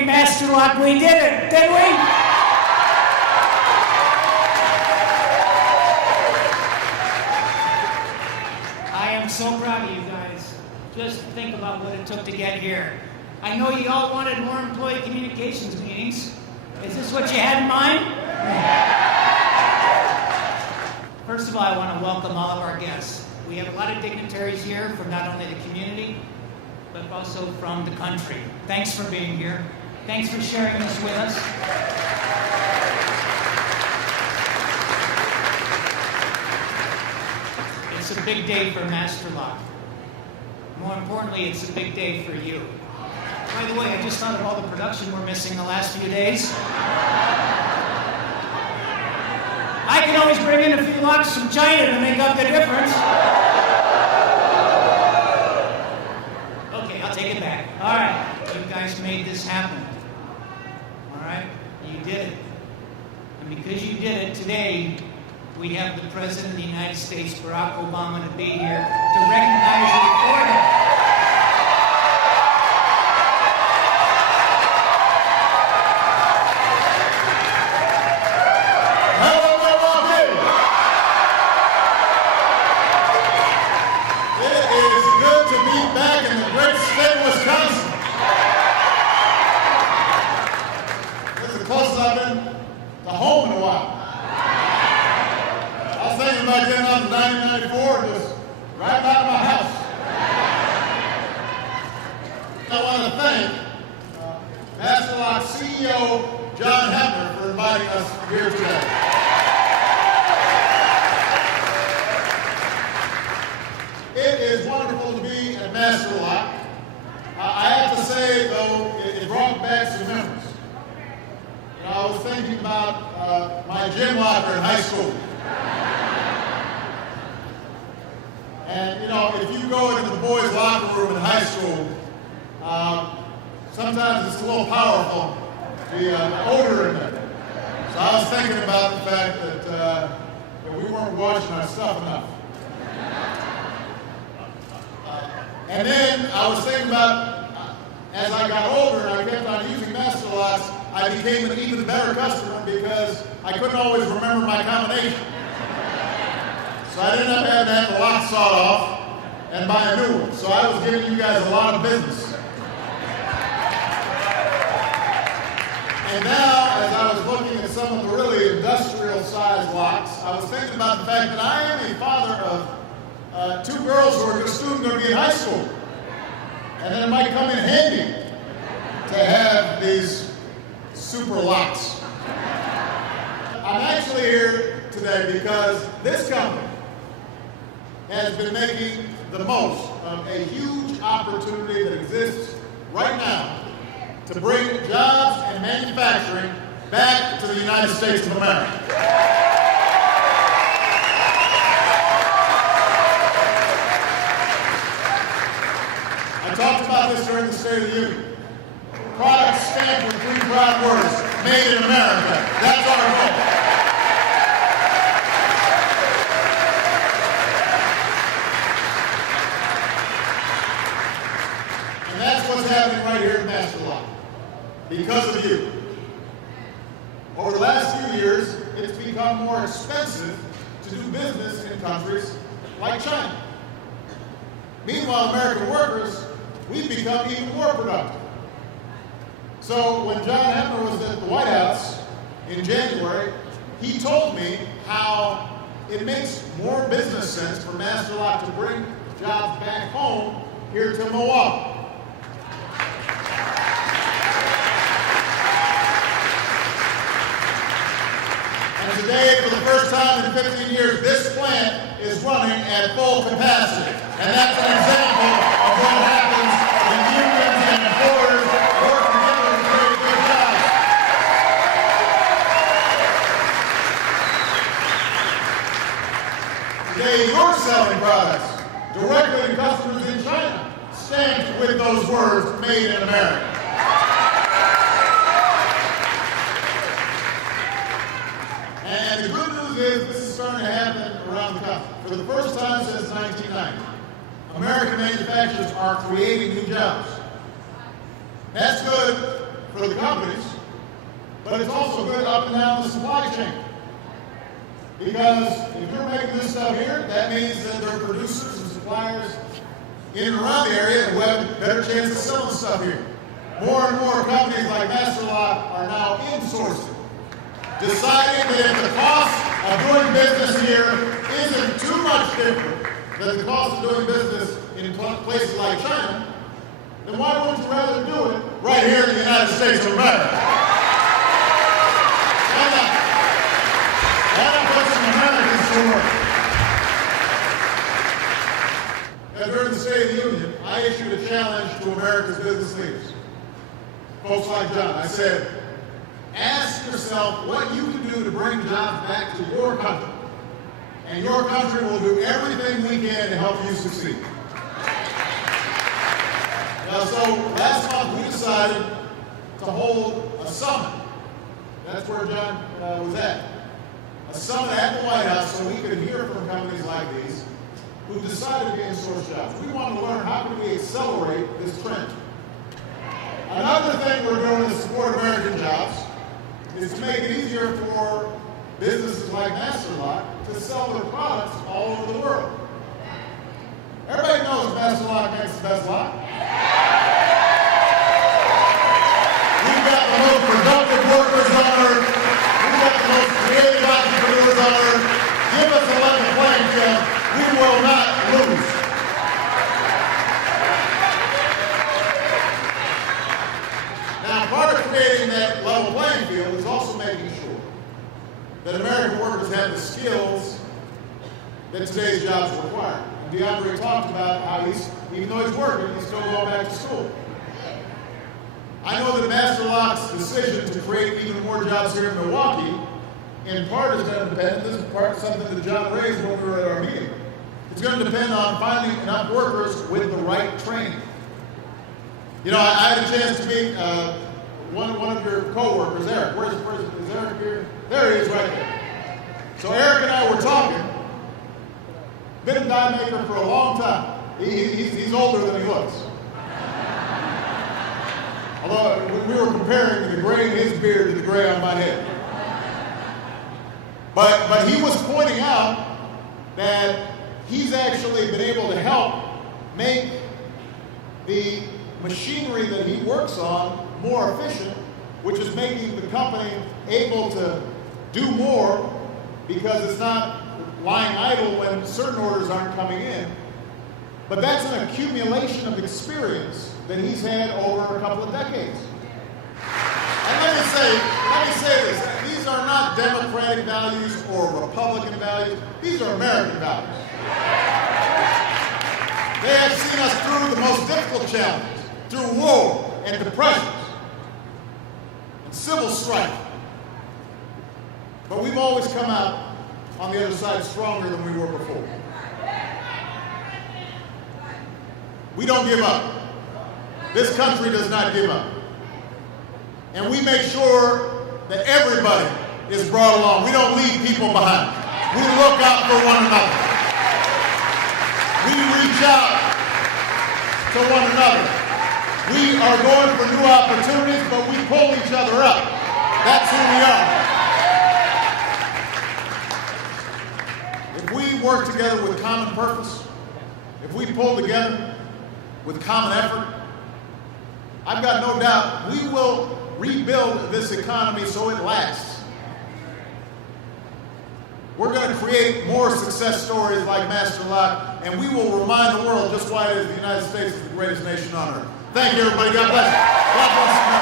great master lock. We did it, didn't we? I am so proud of you guys. Just think about what it took to get here. I know you all wanted more employee communications meetings. Is this what you had in mind? First of all, I want to welcome all of our guests. We have a lot of dignitaries here from not only the community, but also from the country. Thanks for being here. Thanks for sharing this with us. It's a big day for Master Lock. More importantly, it's a big day for you. By the way, I just thought of all the production we're missing the last few days. I can always bring in a few locks from China to make up the difference. Okay, I'll take it back. All right, you guys made this happen. All right, you did it. And because you did it, today we have the President of the United States, Barack Obama, to be here to recognize you for that. Sometimes it's a little powerful, the odor in there. So I was thinking about the fact that we weren't washing our stuff enough. And then I was thinking about, as I got older and I kept on using master locks, I became an even better customer because I couldn't always remember my combination. So I ended up having to have the lock sawed off and buy a new one. So I was giving you guys a lot of business. And now, as I was looking at some of the really industrial-sized locks, I was thinking about the fact that I am a father of 2 girls who are just soon going to be in high school. And then it might come in handy to have these super locks. I'm actually here today because this company has been making the most of a huge opportunity that exists right now to bring jobs and manufacturing back to the United States of America. I talked about this during the State of the Union. Products stamped with 3 proud words, made in America. That's our goal. And that's what's happening right here in Master Lock. Because of you. Over the last few years, it's become more expensive to do business in countries like China. Meanwhile, American workers, we've become even more productive. So when John Hemmer was at the White House in January, he told me how it makes more business sense for Master Lock to bring jobs back home here to Milwaukee. And today, for the first time in 15 years, this plant is running at full capacity. And that's an example of what happens when unions and employers work together to create good jobs. Today, you're selling products directly to customers in China, stamped with those words, made in America. And the good news is this is starting to happen around the country. For the first time since 1990, American manufacturers are creating new jobs. That's good for the companies, but it's also good up and down the supply chain. Because if you're making this stuff here, that means that there are producers and suppliers in and around the area who have a better chance of selling stuff here. More and more companies like Masterlock are now insourcing, deciding that if the cost of doing business here isn't too much different than the cost of doing business in places like China, then why wouldn't you rather do it right here in the United States of America? Why not put some Americans to work? Now, during the State of the Union, I issued a challenge to America's business leaders. Folks like John, I said, ask yourself what you can do to bring jobs back to your country. And your country will do everything we can to help you succeed. Now, so last month we decided to hold a summit. That's where John was at. A summit at the White House so we could hear from companies like these who decided to insource jobs. We wanted to learn how can we accelerate this trend. Another thing we're doing to support American jobs is to make it easier for businesses like Masterlock to sell their products all over the world. Everybody knows Masterlock makes the best lock. We've got the most productive workers on earth. We've got the most creative entrepreneurs on earth. Give us a level playing field. We will not lose. Now, part of creating that level playing field is also making sure that American workers have the skills that today's jobs require. And DeAndre talked about how even though he's working, he's still going back to school. I know that Masterlock's decision to create even more jobs here in Milwaukee, in part is going to depend, this is part of something that John raised when we were at our meeting. It's going to depend on finding enough workers with the right training. You know, I had a chance to meet one of your co-workers, Eric. Is Eric here? There he is right there. So Eric and I were talking. Been a die maker for a long time. He's older than he looks. Although we were comparing the gray in his beard to the gray on my head. But he was pointing out that he's actually been able to help make the machinery that he works on more efficient, which is making the company able to do more because it's not lying idle when certain orders aren't coming in. But that's an accumulation of experience that he's had over a couple of decades. And let me say this, these are not Democratic values or Republican values, these are American values. They have seen us through the most difficult challenges, through war and depressions and civil strife. But we've always come out on the other side stronger than we were before. We don't give up. This country does not give up. And we make sure that everybody is brought along. We don't leave people behind. We look out for one another. We reach out to one another. We are going for new opportunities, but we pull each other up. That's who we are. If we work together with common purpose, if we pull together with common effort, I've got no doubt we will rebuild this economy so it lasts. We're going to create more success stories like Masterlock, and we will remind the world just why it is the United States is the greatest nation on earth. Thank you, everybody. God bless you. God bless you.